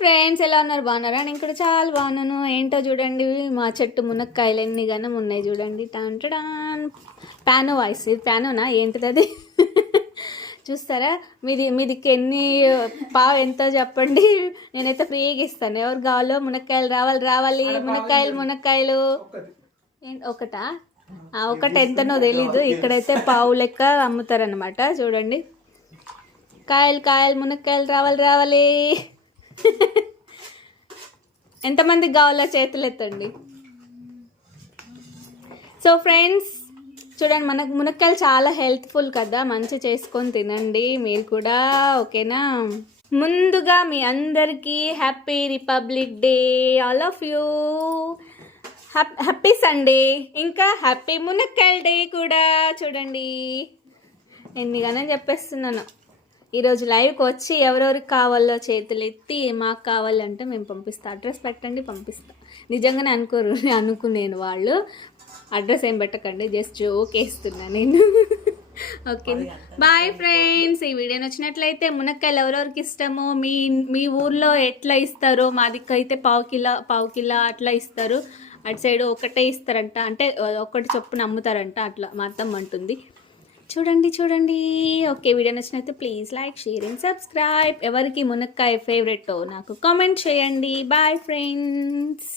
Friends, ఎలా ఉన్నారు? బాగున్నారా? నేను కూడా చాలా బాగున్నాను. ఏంటో చూడండి, మా చెట్టు మునక్కాయలు ఎన్ని గనం ఉన్నాయి చూడండి. టాన్ ప్యానో వాయిస్, ఇది ప్యానోనా ఏంటిది అది? చూస్తారా? మీదికి ఎన్ని పావు ఎంతో చెప్పండి, నేనైతే ఫ్రీగా ఇస్తాను. ఎవరు కావాలో మునక్కాయలు రావాలి. మునక్కాయలు ఒకటా? ఒకటి ఎంతనో తెలీదు. ఇక్కడైతే పావు లెక్క అమ్ముతారనమాట. చూడండి, కాయలు మునక్కాయలు రావాలి. ఎంతమందికి కావాలో చేతులు ఎత్తండి. సో ఫ్రెండ్స్, చూడండి, మనకు మునక్కాయలు చాలా హెల్త్ఫుల్ కదా, మంచి చేసుకొని తినండి మీరు కూడా, ఓకేనా? ముందుగా మీ అందరికీ happy republic day, all of you. Happy Sunday, ఇంకా హ్యాపీ మునక్కాయల డే కూడా. చూడండి, ఎన్నిగానో చెప్పేస్తున్నాను. ఈరోజు లైవ్కి వచ్చి ఎవరెవరికి కావాలో చేతులు ఎత్తి మాకు కావాలంటే మేము పంపిస్తాం. అడ్రస్ పెట్టండి, పంపిస్తాం. నిజంగానే అనుకునేను వాళ్ళు. అడ్రస్ ఏం పెట్టకండి, జస్ట్ జోక్ వేస్తున్నా నేను. Okay, bye friends. ఈ వీడియో నచ్చినట్లయితే మునక్కాయలు ఎవరెవరికి ఇష్టమో, మీ ఊర్లో ఎట్లా ఇస్తారో, మా దిక్కు అయితే పావు కిలో అట్లా ఇస్తారు. అటు సైడ్ ఒకటే ఇస్తారంట, అంటే ఒకటి చొప్పున అమ్ముతారంట, అట్లా మా అత్తమ్మ అంటుంది. చూడండి. ఓకే, వీడియో నచ్చినైతే please like, share and subscribe. ఎవరికి మునక్కాయ ఫేవరెట్ నాకు కామెంట్ చేయండి. Bye friends.